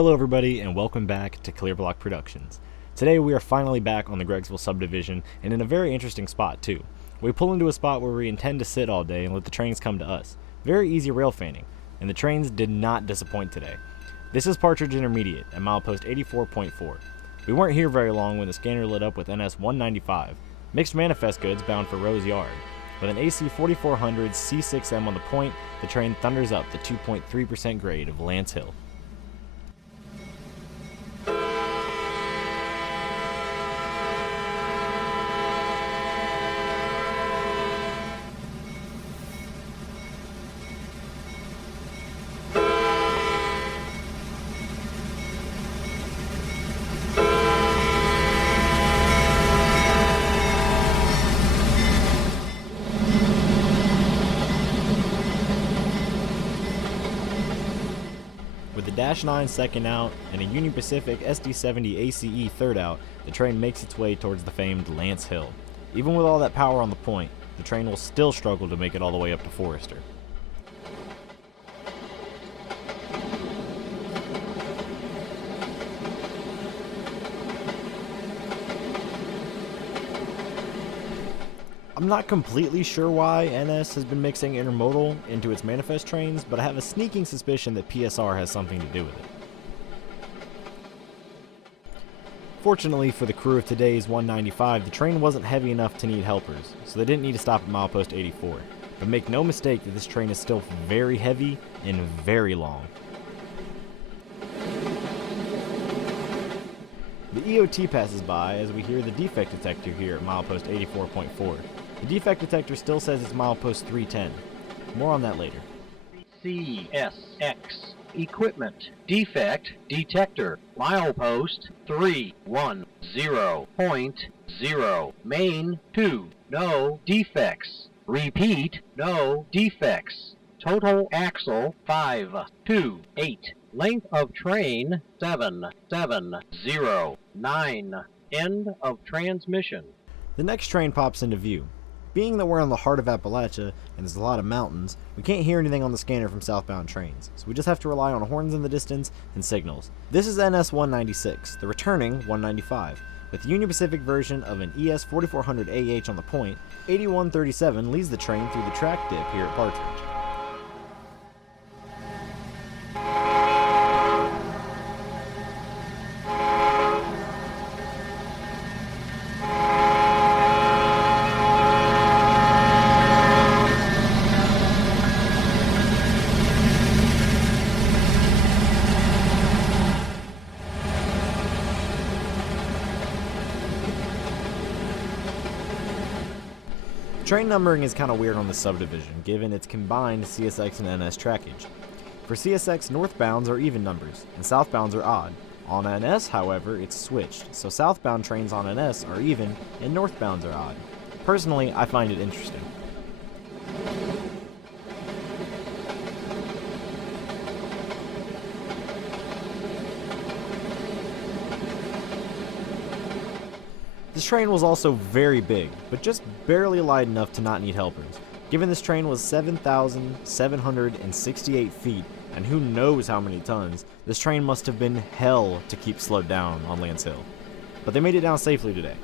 Hello everybody and welcome back to Clearblock Productions. Today we are finally back on the Gregsville Subdivision and in a very interesting spot too. We pull into a spot where we intend to sit all day and let the trains come to us. Very easy rail fanning, and the trains did not disappoint today. This is Partridge Intermediate at Milepost 84.4. We weren't here very long when the scanner lit up with NS 195, mixed manifest goods bound for Rose Yard. With an AC 4400 C6M on the point, the train thunders up the 2.3% grade of Lance Hill. With the Dash 9 second out and a Union Pacific SD70 ACE third out, the train makes its way towards the famed Lance Hill. Even with all that power on the point, the train will still struggle to make it all the way up to Forester. I'm not completely sure why NS has been mixing intermodal into its manifest trains, but I have a sneaking suspicion that PSR has something to do with it. Fortunately for the crew of today's 195, the train wasn't heavy enough to need helpers, so they didn't need to stop at Milepost 84. But make no mistake that this train is still very heavy and very long. The EOT passes by as we hear the defect detector here at Milepost 84.4. The defect detector still says it's Milepost 310. More on that later. CSX Equipment Defect Detector Milepost 310.0 Main 2 No defects. Repeat, no defects. Total axle 528. Length of train 7709. End of transmission. The next train pops into view. Being that we're on the heart of Appalachia and there's a lot of mountains, we can't hear anything on the scanner from southbound trains, so we just have to rely on horns in the distance and signals. This is NS 196, the returning 195. With the Union Pacific version of an ES 4400 AH on the point, 8137 leads the train through the track dip here at Partridge. Train numbering is kind of weird on the subdivision, given its combined CSX and NS trackage. For CSX, northbounds are even numbers, and southbounds are odd. On NS, however, it's switched, so southbound trains on NS are even, and northbounds are odd. Personally, I find it interesting. This train was also very big, but just barely light enough to not need helpers. Given this train was 7,768 feet, and who knows how many tons, this train must have been hell to keep slowed down on Lance Hill. But they made it down safely today.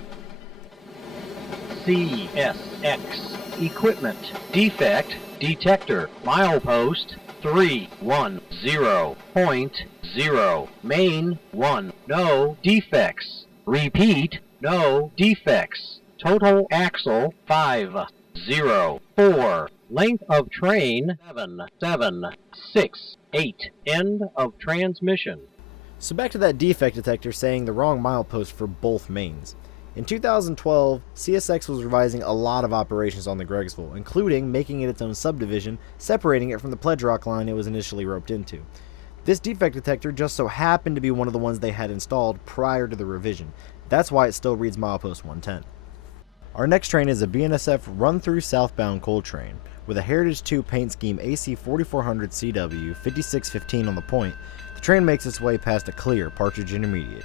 CSX Equipment Defect Detector Milepost 310.0 Main 1 No defects. Repeat, no defects. Total axle 504. Length of train 7768. End of transmission. So back to that defect detector saying the wrong milepost for both mains. In 2012, CSX was revising a lot of operations on the Gregsville, including making it its own subdivision, separating it from the Pledge Rock line it was initially roped into. This defect detector just so happened to be one of the ones they had installed prior to the revision. That's why it still reads Milepost 110. Our next train is a BNSF run-through southbound coal train. With a Heritage 2 paint scheme AC 4400 CW 5615 on the point, the train makes its way past a clear Partridge Intermediate.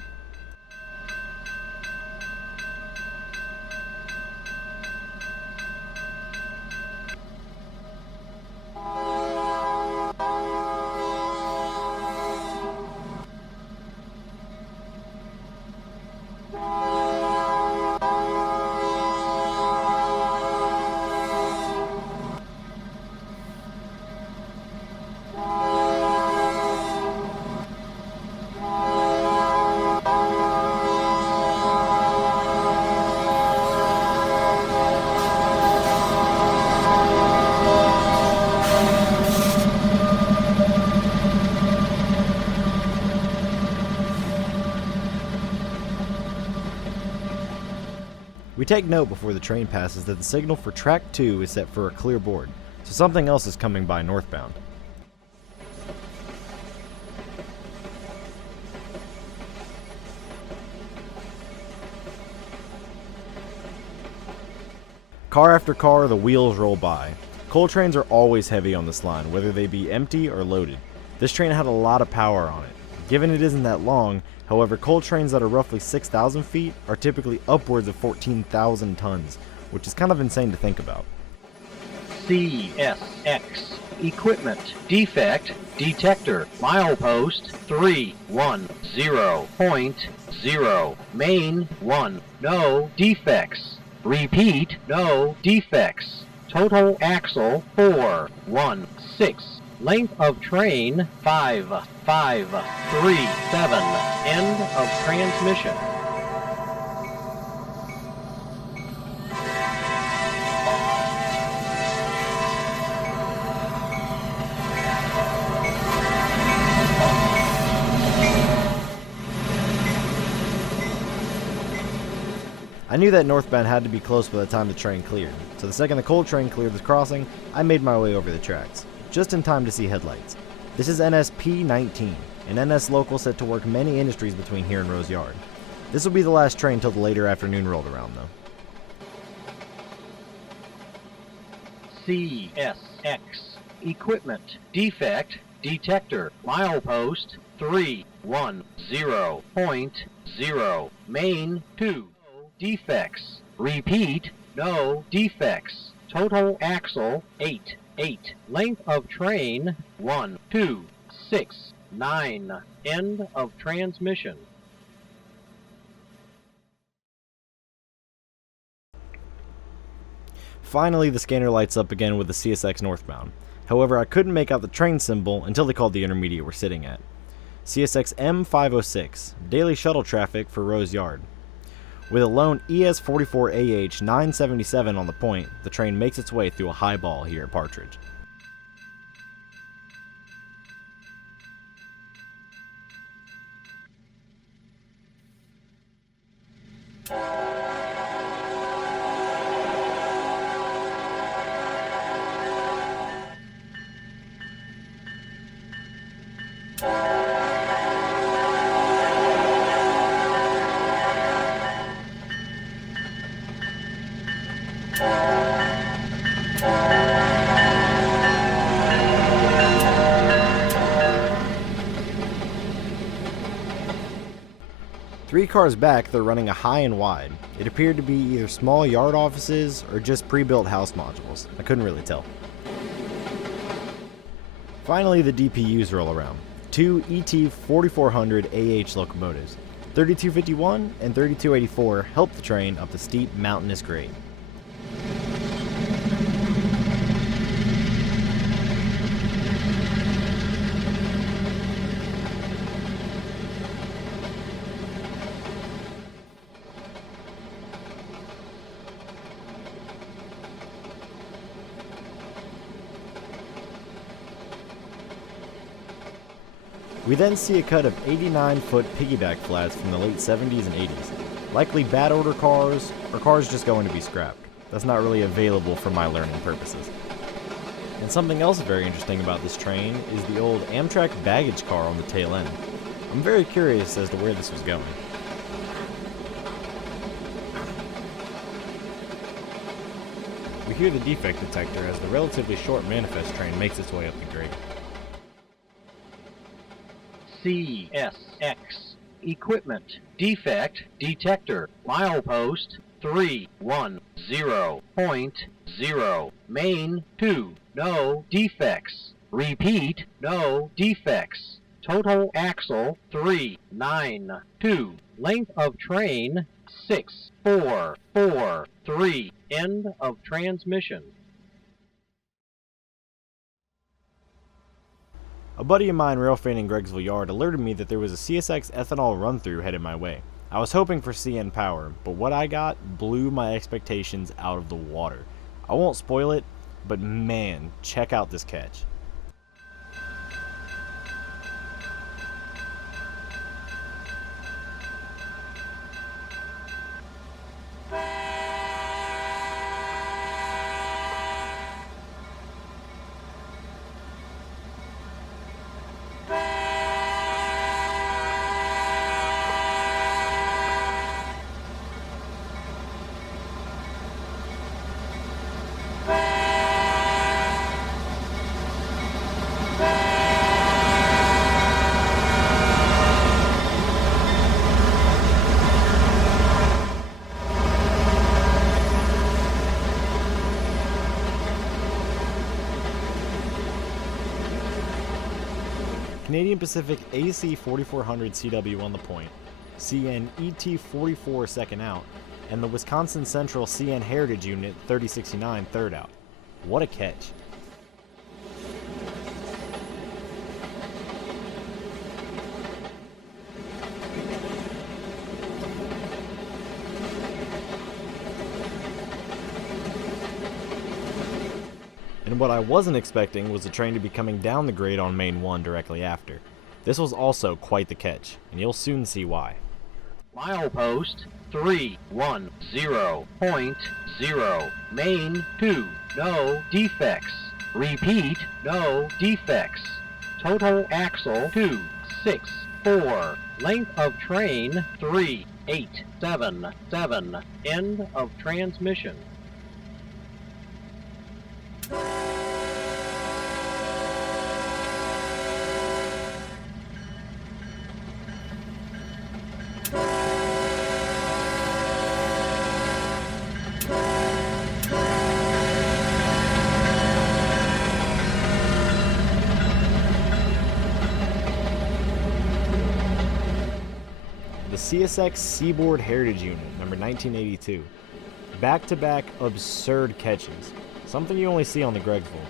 We take note before the train passes that the signal for track 2 is set for a clear board, so something else is coming by northbound. Car after car, the wheels roll by. Coal trains are always heavy on this line, whether they be empty or loaded. This train had a lot of power on it. Given it isn't that long, however, coal trains that are roughly 6,000 feet are typically upwards of 14,000 tons, which is kind of insane to think about. CSX. Equipment. Defect. Detector. Milepost 310.0. Main 1. No defects. Repeat, no defects. Total axle 416. Length of train 5537. End of transmission. I knew that northbound had to be close by the time the train cleared, so the second the coal train cleared the crossing, I made my way over the tracks, just in time to see headlights. This is NSP-19, an NS local set to work many industries between here and Rose Yard. This will be the last train till the later afternoon rolled around, though. CSX. Equipment. Defect. Detector. Milepost 310.0. Main 2. Defects. Repeat, no defects. Total axle 8. Length of train 126.9. End of transmission. Finally, the scanner lights up again with the CSX northbound. However, I couldn't make out the train symbol until they called the intermediate we're sitting at. CSX M506, daily shuttle traffic for Rose Yard. With a lone ES44AH 977 on the point, the train makes its way through a high ball here at Partridge. Three cars back, they're running a high and wide. It appeared to be either small yard offices or just pre-built house modules. I couldn't really tell. Finally, the DPUs roll around. Two ET4400 AH locomotives. 3251 and 3284 help the train up the steep mountainous grade. We then see a cut of 89-foot piggyback flats from the late 70s and 80s. Likely bad order cars, or cars just going to be scrapped. That's not really available for my learning purposes. And something else very interesting about this train is the old Amtrak baggage car on the tail end. I'm very curious as to where this was going. We hear the defect detector as the relatively short manifest train makes its way up the grade. CSX. Equipment. Defect. Detector. Milepost 310.0. Main 2. No defects. Repeat, no defects. Total axle 392. Length of train 6443. End of transmission. A buddy of mine railfanning in Gregsville Yard alerted me that there was a CSX ethanol run-through headed my way. I was hoping for CN power, but what I got blew my expectations out of the water. I won't spoil it, but man, check out this catch. Canadian Pacific AC 4400 CW on the point, CN ET 44 second out, and the Wisconsin Central CN Heritage Unit 3069 third out. What a catch. And what I wasn't expecting was the train to be coming down the grade on Main 1 directly after. This was also quite the catch, and you'll soon see why. Milepost 310.0, main 2, no defects. Repeat, no defects. Total axle 264. Length of train 3877. End of transmission. The CSX Seaboard Heritage Unit, number 1982. Back-to-back absurd catches, something you only see on the Gregsville.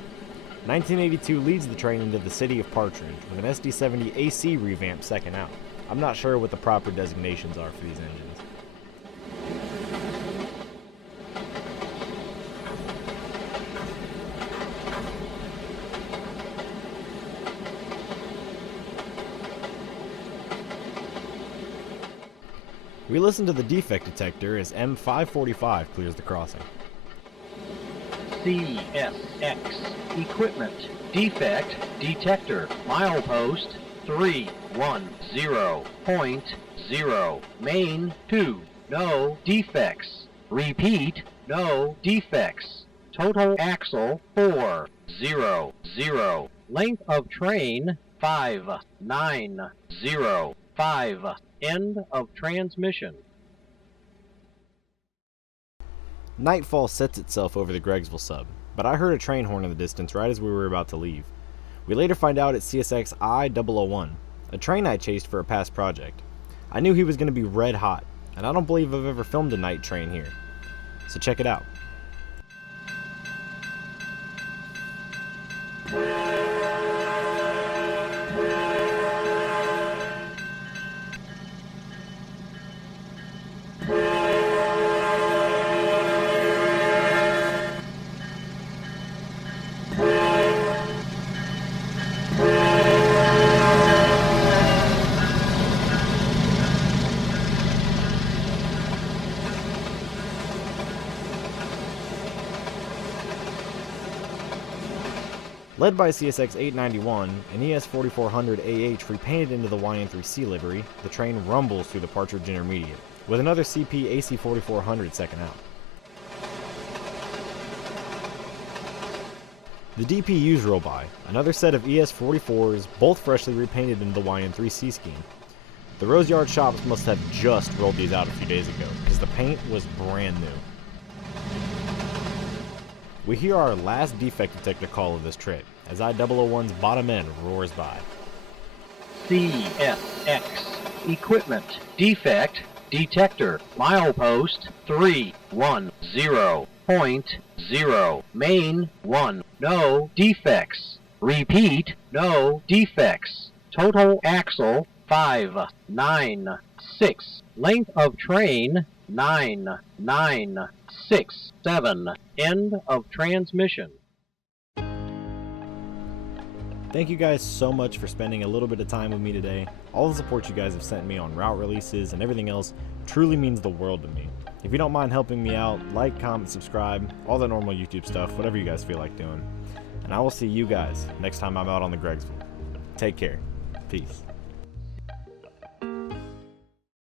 1982 leads the train into the city of Partridge with an SD70 AC revamp second out. I'm not sure what the proper designations are for these engines. We listen to the defect detector as M545 clears the crossing. CSX equipment defect detector. Milepost 310.0, main 2, no defects. Repeat, no defects. Total axle 400. Length of train 5905. End of transmission. Nightfall sets itself over the Gregsville sub, but I heard a train horn in the distance right as we were about to leave. We later find out it's CSX I-001, a train I chased for a past project. I knew he was going to be red hot, and I don't believe I've ever filmed a night train here. So check it out. Led by CSX 891, an ES 4400 AH repainted into the YN3C livery, the train rumbles through the Partridge Intermediate, with another CP AC 4400 second out. The DPUs roll by, another set of ES 44s, both freshly repainted into the YN3C scheme. The Rose Yard shops must have just rolled these out a few days ago, because the paint was brand new. We hear our last defect detector call of this trip, as I-001's bottom end roars by. CSX equipment defect detector. Milepost 310.0, main 1, no defects. Repeat, no defects. Total axle 596. Length of train 9967. End of transmission. Thank you guys so much for spending a little bit of time with me today. All the support you guys have sent me on route releases and everything else truly means the world to me. If you don't mind helping me out, like, comment, subscribe, all the normal YouTube stuff, whatever you guys feel like doing. And I will see you guys next time I'm out on the Gregsville. Take care. Peace.